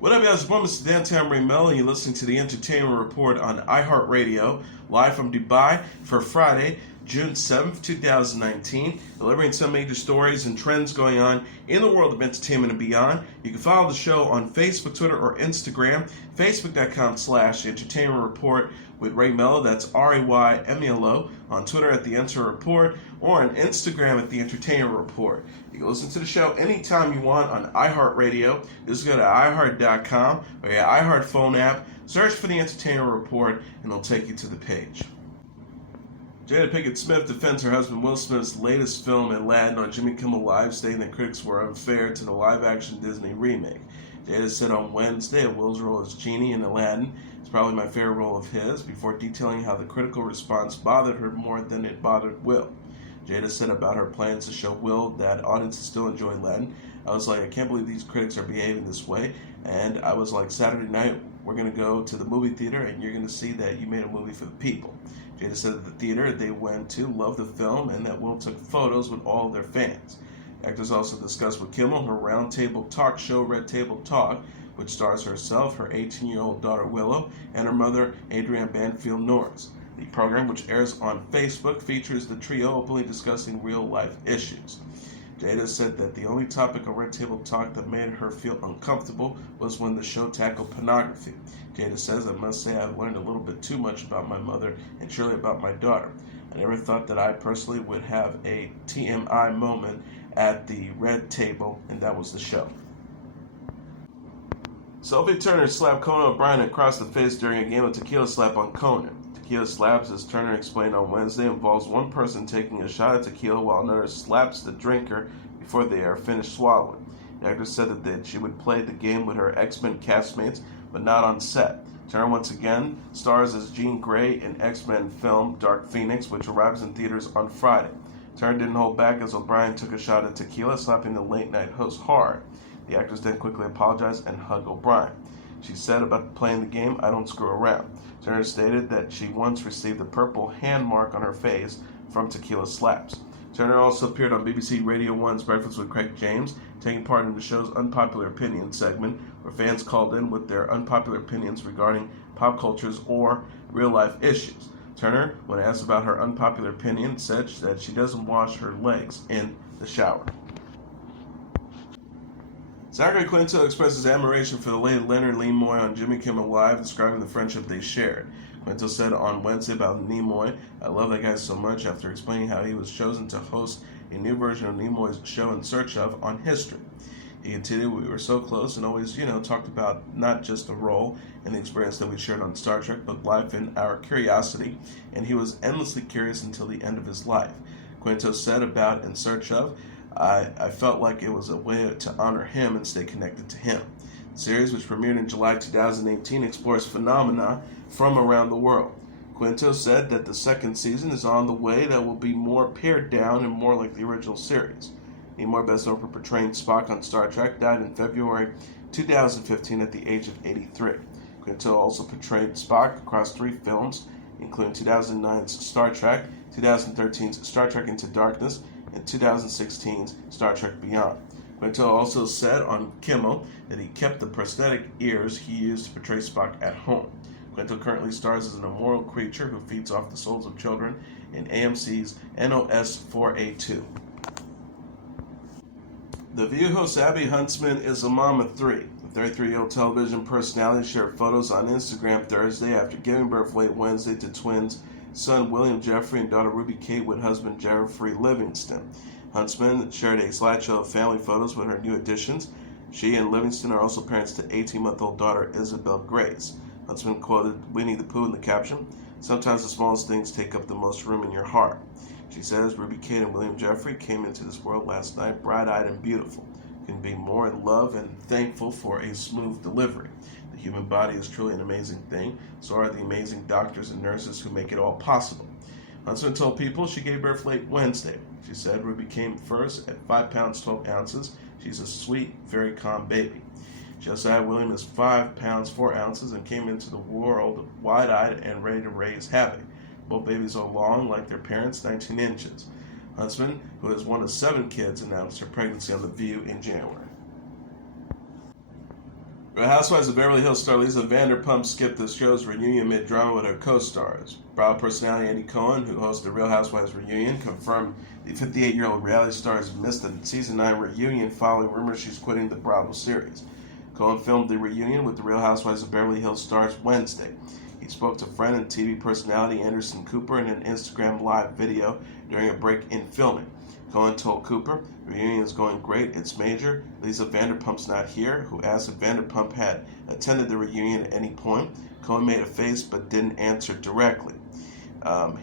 What up, guys? Welcome to Downtown Melo, and you're listening to the Entertainment Report on iHeartRadio, live from Dubai for Friday, June 7th, 2019, delivering some major stories and trends going on in the world of entertainment and beyond. You can follow the show on Facebook, Twitter, or Instagram, facebook.com/Entertainment Report with Ray Melo, that's RAYMELO, on Twitter at The Enter Report, or on Instagram at The Entertainment Report. You can listen to the show anytime you want on iHeartRadio. Just go to iHeart.com or your iHeart phone app, search for The Entertainment Report, and it'll take you to the page. Jada Pinkett Smith defends her husband Will Smith's latest film, Aladdin, on Jimmy Kimmel Live, stating that critics were unfair to the live-action Disney remake. Jada said on Wednesday that Will's role as Genie in Aladdin is probably my favorite role of his, before detailing how the critical response bothered her more than it bothered Will. Jada said about her plans to show Will that audiences still enjoy Aladdin. I was like, I can't believe these critics are behaving this way. And I was like, Saturday night, we're going to go to the movie theater and you're going to see that you made a movie for the people. Jada said that the theater they went to loved the film and that Will took photos with all of their fans. Actors also discussed with Kimmel her roundtable talk show, Red Table Talk, which stars herself, her 18-year-old daughter Willow, and her mother, Adrienne Banfield Norris. The program, which airs on Facebook, features the trio openly discussing real-life issues. Jada said that the only topic of Red Table Talk that made her feel uncomfortable was when the show tackled pornography. Jada says, I must say I've learned a little bit too much about my mother and surely about my daughter. I never thought that I personally would have a TMI moment at the Red Table, and that was the show. Sophie Turner slapped Conan O'Brien across the face during a game of Tequila Slap on Conan. Tequila Slaps, as Turner explained on Wednesday, involves one person taking a shot of tequila while another slaps the drinker before they are finished swallowing. The actress said that she would play the game with her X-Men castmates, but not on set. Turner once again stars as Jean Grey in X-Men film Dark Phoenix, which arrives in theaters on Friday. Turner didn't hold back as O'Brien took a shot of tequila, slapping the late-night host hard. The actress then quickly apologized and hugged O'Brien. She said about playing the game, I don't screw around. Turner stated that she once received a purple hand mark on her face from Tequila Slaps. Turner also appeared on BBC Radio 1's Breakfast with Craig James, taking part in the show's Unpopular Opinion segment, where fans called in with their unpopular opinions regarding pop cultures or real-life issues. Turner, when asked about her unpopular opinion, said that she doesn't wash her legs in the shower. Zachary Quinto expresses admiration for the late Leonard Nimoy on Jimmy Kimmel Live, describing the friendship they shared. Quinto said on Wednesday about Nimoy, I love that guy so much, after explaining how he was chosen to host a new version of Nimoy's show In Search Of on History. He continued, we were so close and always, talked about not just the role and the experience that we shared on Star Trek, but life and our curiosity, and he was endlessly curious until the end of his life. Quinto said about In Search Of, I felt like it was a way to honor him and stay connected to him. The series, which premiered in July 2018, explores phenomena from around the world. Quinto said that the second season is on the way that will be more pared down and more like the original series. Nimoy, best known for portraying Spock on Star Trek, died in February 2015 at the age of 83. Quinto also portrayed Spock across 3 films, including 2009's Star Trek, 2013's Star Trek Into Darkness, and 2016's Star Trek Beyond. Quinto also said on Kimmel that he kept the prosthetic ears he used to portray Spock at home. Quinto currently stars as an immoral creature who feeds off the souls of children in AMC's NOS 4A2. The View host Abby Huntsman is a mom of 3. The 33-year-old television personality shared photos on Instagram Thursday after giving birth late Wednesday to twins son William Jeffrey and daughter Ruby Kate with husband Jeffrey Livingston. Huntsman shared a slideshow of family photos with her new additions. She and Livingston are also parents to 18-month-old daughter Isabel Grace. Huntsman quoted Winnie the Pooh in the caption, sometimes the smallest things take up the most room in your heart. She says Ruby Kate and William Jeffrey came into this world last night bright-eyed and beautiful. Can be more in love and thankful for a smooth delivery. The human body is truly an amazing thing. So are the amazing doctors and nurses who make it all possible. Huntsman told People she gave birth late Wednesday. She said Ruby came first at 5 pounds 12 ounces. She's a sweet, very calm baby. She also had William as 5 pounds 4 ounces and came into the world wide-eyed and ready to raise havoc. Both babies are long, like their parents, 19 inches. Huntsman, who is one of 7 kids, announced her pregnancy on The View in January. Real Housewives of Beverly Hills star Lisa Vanderpump skipped the show's reunion mid-drama with her co-stars. Bravo personality Andy Cohen, who hosted the Real Housewives reunion, confirmed the 58-year-old reality star has missed the Season 9 reunion following rumors she's quitting the Bravo series. Cohen filmed the reunion with the Real Housewives of Beverly Hills stars Wednesday. He spoke to friend and TV personality Anderson Cooper in an Instagram live video during a break in filming. Cohen told Cooper, "The reunion is going great, it's major. Lisa Vanderpump's not here," who asked if Vanderpump had attended the reunion at any point. Cohen made a face but didn't answer directly.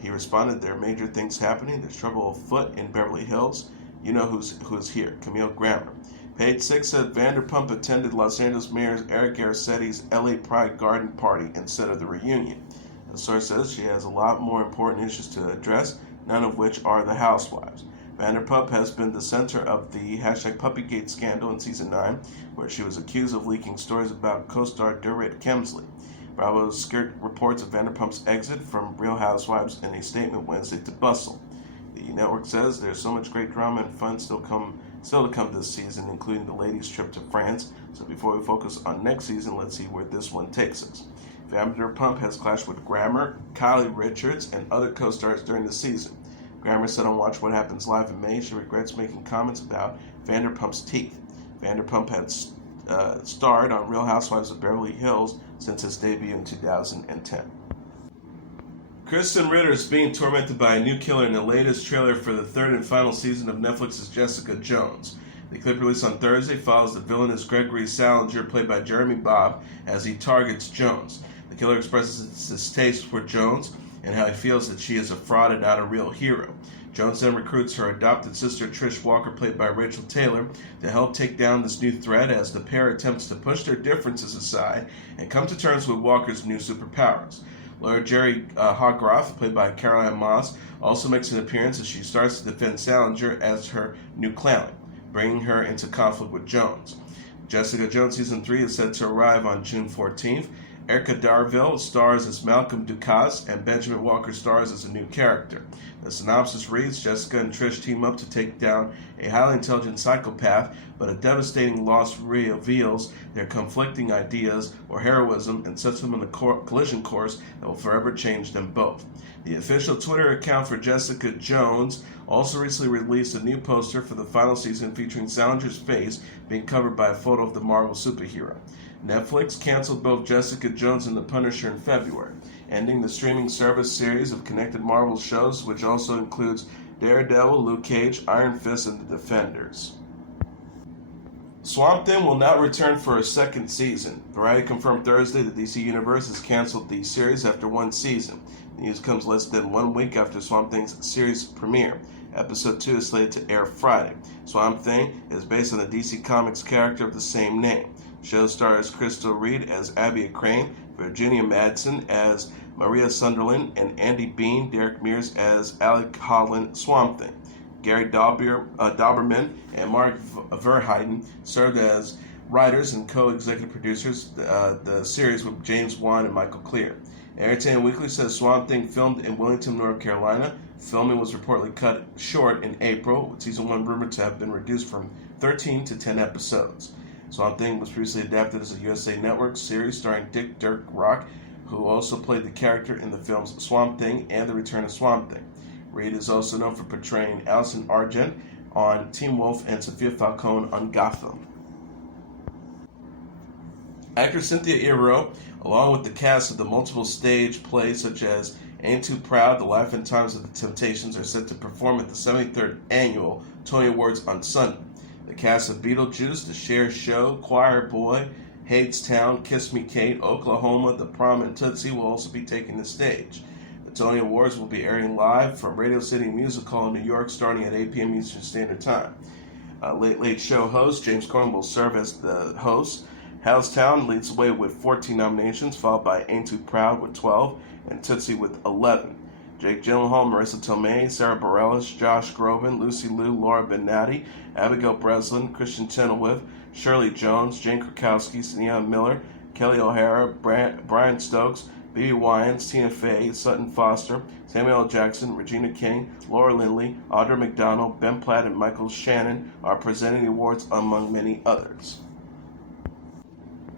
He responded, "There are major things happening. There's trouble afoot in Beverly Hills. You know who's here, Camille Grammer." Page 6 said Vanderpump attended Los Angeles Mayor Eric Garcetti's LA Pride Garden Party instead of the reunion. The source says she has a lot more important issues to address, none of which are the Housewives. Vanderpump has been the center of the #Puppygate scandal in Season 9, where she was accused of leaking stories about co-star Dorit Kemsley. Bravo skirt reports of Vanderpump's exit from Real Housewives in a statement Wednesday to Bustle. The network says there's so much great drama and fun still to come this season, including the ladies' trip to France. So before we focus on next season, let's see where this one takes us. Vanderpump has clashed with Grammer, Kylie Richards, and other co-stars during the season. Grammer said on Watch What Happens Live in May she regrets making comments about Vanderpump's teeth. Vanderpump had starred on Real Housewives of Beverly Hills since its debut in 2010. Kristen Ritter is being tormented by a new killer in the latest trailer for the third and final season of Netflix's Jessica Jones. The clip released on Thursday follows the villainous Gregory Salinger, played by Jeremy Bobb, as he targets Jones. The killer expresses his distaste for Jones and how he feels that she is a fraud and not a real hero. Jones then recruits her adopted sister Trish Walker, played by Rachel Taylor, to help take down this new threat as the pair attempts to push their differences aside and come to terms with Walker's new superpowers. Lawyer Jerry Hogroff, played by Caroline Moss, also makes an appearance as she starts to defend Salinger as her new clown, bringing her into conflict with Jones. Jessica Jones Season 3 is set to arrive on June 14th. Erica Darville stars as Malcolm Ducasse, and Benjamin Walker stars as a new character. The synopsis reads, Jessica and Trish team up to take down a highly intelligent psychopath, but a devastating loss reveals their conflicting ideas or heroism and sets them on a collision course that will forever change them both. The official Twitter account for Jessica Jones also recently released a new poster for the final season featuring Salinger's face being covered by a photo of the Marvel superhero. Netflix canceled both Jessica Jones and The Punisher in February, ending the streaming service series of connected Marvel shows, which also includes Daredevil, Luke Cage, Iron Fist, and The Defenders. Swamp Thing will not return for a second season. Variety confirmed Thursday that DC Universe has canceled the series after one season. The news comes less than 1 week after Swamp Thing's series premiere. Episode 2 is slated to air Friday. Swamp Thing is based on the DC Comics character of the same name. Show stars Crystal Reed as Abby Crane, Virginia Madsen as Maria Sunderland, and Andy Bean, Derek Mears as Alec Holland Swamp Thing. Gary Dauberman and Mark Verheiden served as writers and co-executive producers the series with James Wan and Michael Clear. Entertainment Weekly says Swamp Thing filmed in Wilmington, North Carolina. Filming was reportedly cut short in April, with Season 1 rumored to have been reduced from 13 to 10 episodes. Swamp Thing was previously adapted as a USA Network series starring Dick Dirk Rock, who also played the character in the films Swamp Thing and The Return of Swamp Thing. Reed is also known for portraying Allison Argent on Teen Wolf and Sophia Falcone on Gotham. Actress Cynthia Erivo, along with the cast of the multiple stage plays such as Ain't Too Proud, The Life and Times of the Temptations, are set to perform at the 73rd Annual Tony Awards on Sunday. The cast of Beetlejuice, The Cher Show, Choir Boy, Hadestown, Kiss Me Kate, Oklahoma, The Prom, and Tootsie will also be taking the stage. The Tony Awards will be airing live from Radio City Music Hall in New York starting at 8 p.m. Eastern Standard Time. Late Late Show host James Corden will serve as the host. Hadestown leads the way with 14 nominations, followed by Ain't Too Proud with 12 and Tootsie with 11. Jake Gyllenhaal, Marissa Tomei, Sarah Bareilles, Josh Groban, Lucy Liu, Laura Benatti, Abigail Breslin, Christian Chenoweth, Shirley Jones, Jane Krakowski, Sienna Miller, Kelly O'Hara, Brian Stokes, Bebe Wines, Tina Fey, Sutton Foster, Samuel L. Jackson, Regina King, Laura Lindley, Audra McDonald, Ben Platt, and Michael Shannon are presenting the awards, among many others.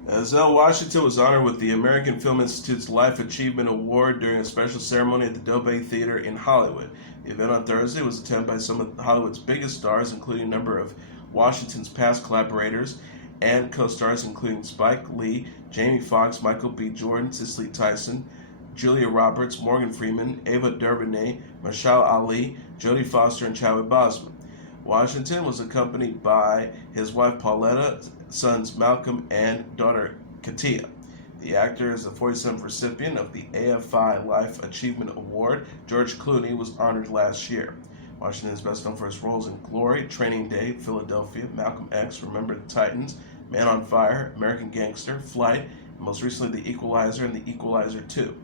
Denzel Washington was honored with the American Film Institute's Life Achievement Award during a special ceremony at the Dolby Theater in Hollywood. The event on Thursday was attended by some of Hollywood's biggest stars, including a number of Washington's past collaborators and co-stars, including Spike Lee, Jamie Foxx, Michael B. Jordan, Cicely Tyson, Julia Roberts, Morgan Freeman, Ava DuVernay, Mahershala Ali, Jodie Foster, and Chadwick Boseman. Washington was accompanied by his wife Pauletta, sons Malcolm, and daughter Katia. The actor is the 47th recipient of the AFI Life Achievement Award. George Clooney was honored last year. Washington is best known for his roles in Glory, Training Day, Philadelphia, Malcolm X, Remember the Titans, Man on Fire, American Gangster, Flight, and most recently The Equalizer and The Equalizer 2.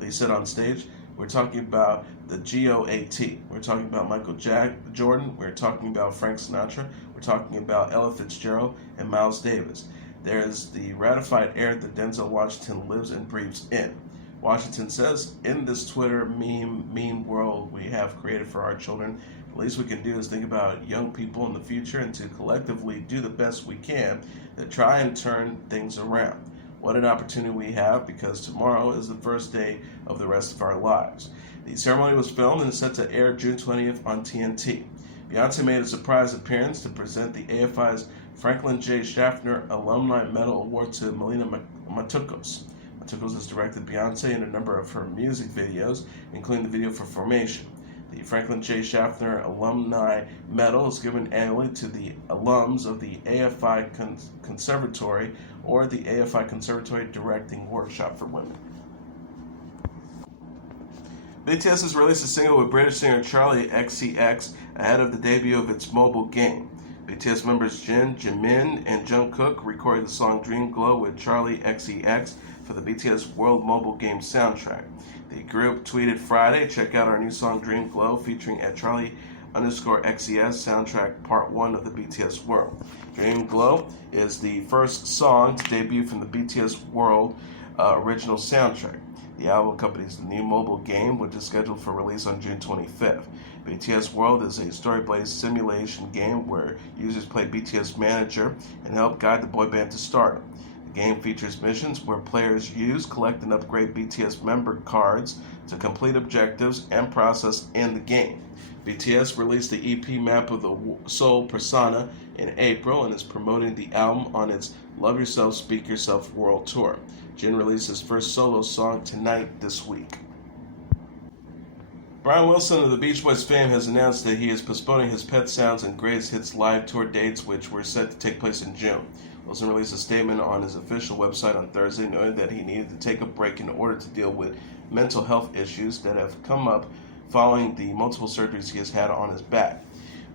Lee said on stage, "We're talking about the GOAT. We're talking about Michael Jordan. We're talking about Frank Sinatra. We're talking about Ella Fitzgerald and Miles Davis. There is the ratified air that Denzel Washington lives and breathes in." Washington says, "In this Twitter meme world we have created for our children, the least we can do is think about young people in the future and to collectively do the best we can to try and turn things around. What an opportunity we have, because tomorrow is the first day of the rest of our lives." The ceremony was filmed and is set to air June 20th on TNT. Beyonce made a surprise appearance to present the AFI's Franklin J. Schaffner Alumni Medal Award to Melina Matukos. Matukos has directed Beyonce in a number of her music videos, including the video for Formation. The Franklin J. Schaffner Alumni Medal is given annually to the alums of the AFI Conservatory or the AFI Conservatory Directing Workshop for Women. BTS has released a single with British singer Charli XCX ahead of the debut of its mobile game. BTS members Jin, Jimin, and Jungkook recorded the song Dream Glow with Charli XCX for the BTS World Mobile Game soundtrack. The group tweeted Friday, "Check out our new song Dream Glow featuring at Charli_XCX soundtrack part 1 of the BTS World." Dream Glow is the first song to debut from the BTS World original soundtrack. The album accompanies the new mobile game, which is scheduled for release on June 25th. BTS World is a story-based simulation game where users play BTS manager and help guide the boy band to stardom. The game features missions where players use, collect, and upgrade BTS member cards to complete objectives and process in the game. BTS released the EP Map of the Soul Persona in April and is promoting the album on its Love Yourself, Speak Yourself World Tour. Jin released his first solo song tonight this week. Brian Wilson of the Beach Boys fame has announced that he is postponing his Pet Sounds and Greatest Hits live tour dates, which were set to take place in June. Wilson released a statement on his official website on Thursday, noting that he needed to take a break in order to deal with mental health issues that have come up following the multiple surgeries he has had on his back.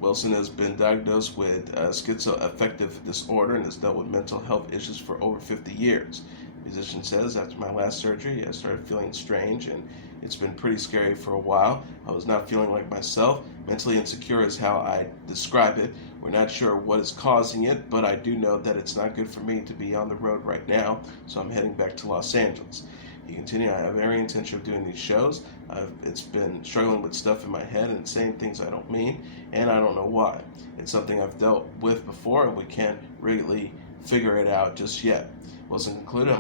Wilson has been diagnosed with schizoaffective disorder and has dealt with mental health issues for over 50 years. The musician says, "After my last surgery, I started feeling strange, and it's been pretty scary for a while. I was not feeling like myself. Mentally insecure is how I describe it. We're not sure what is causing it, but I do know that it's not good for me to be on the road right now, so I'm heading back to Los Angeles." He continued, "I have every intention of doing these shows. It's been struggling with stuff in my head and saying things I don't mean, and I don't know why. It's something I've dealt with before, and we can't really figure it out just yet." Wilson concluded,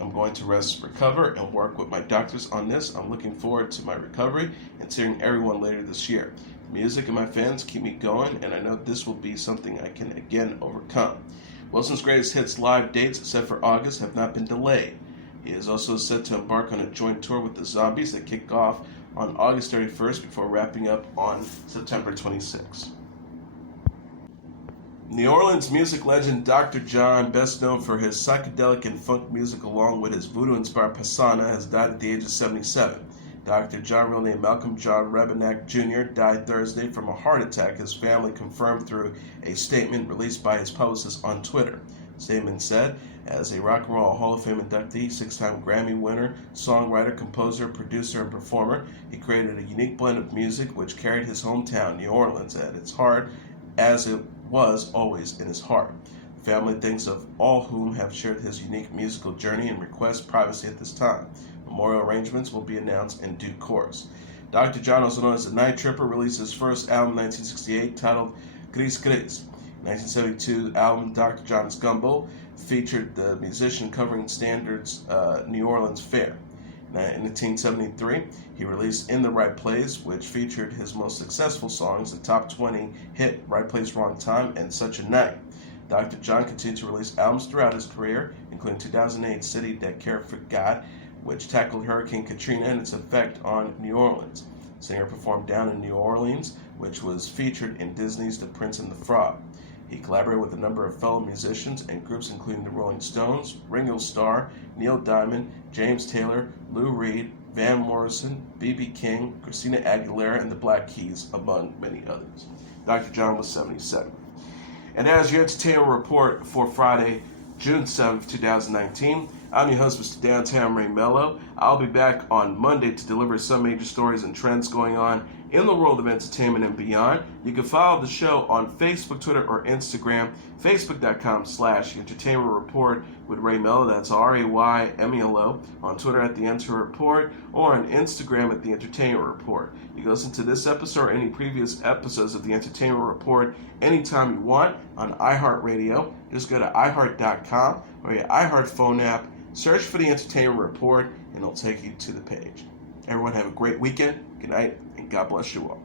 I'm going to rest, recover, and work with my doctors on this. I'm looking forward to my recovery and seeing everyone later this year. The music and my fans keep me going, and I know this will be something I can again overcome." Wilson's Greatest Hits live dates set for August have not been delayed. He is also set to embark on a joint tour with the Zombies that kick off on August 31st before wrapping up on September 26th. New Orleans music legend Dr. John, best known for his psychedelic and funk music along with his voodoo-inspired persona, has died at the age of 77. Dr. John, real name Malcolm John Rebenak Jr., died Thursday from a heart attack, his family confirmed through a statement released by his publicist on Twitter. The statement said, "As a Rock and Roll Hall of Fame inductee, 6-time Grammy winner, songwriter, composer, producer, and performer, he created a unique blend of music which carried his hometown, New Orleans, at its heart, as it was always in his heart. The family thinks of all whom have shared his unique musical journey and requests privacy at this time. Memorial arrangements will be announced in due course." Dr. John, also known as the Night Tripper, released his first album in 1968 titled Gris Gris. 1972 album Dr. John's Gumbo featured the musician covering standards New Orleans fare. In 1973, he released In the Right Place, which featured his most successful songs, the top 20 hit Right Place, Wrong Time, and Such a Night. Dr. John continued to release albums throughout his career, including 2008 City That Care Forgot, which tackled Hurricane Katrina and its effect on New Orleans. The singer performed Down in New Orleans, which was featured in Disney's The Prince and the Frog. He collaborated with a number of fellow musicians and groups including the Rolling Stones, Ringo Starr, Neil Diamond, James Taylor, Lou Reed, Van Morrison, B.B. King, Christina Aguilera, and the Black Keys, among many others. Dr. John was 77. And as your entertainment report for Friday, June 7th, 2019, I'm your host, Mr. Downtown Ray Melo. I'll be back on Monday to deliver some major stories and trends going on in the world of entertainment and beyond. You can follow the show on Facebook, Twitter, or Instagram, facebook.com/entertainment report with Ray Melo, that's RAYMELO, on Twitter at The Enter Report, or on Instagram at The Entertainment Report. You can listen to this episode or any previous episodes of The Entertainment Report anytime you want on iHeartRadio. Just go to iHeart.com or your iHeart phone app, search for The Entertainment Report, and it'll take you to the page. Everyone have a great weekend. Good night, and God bless you all.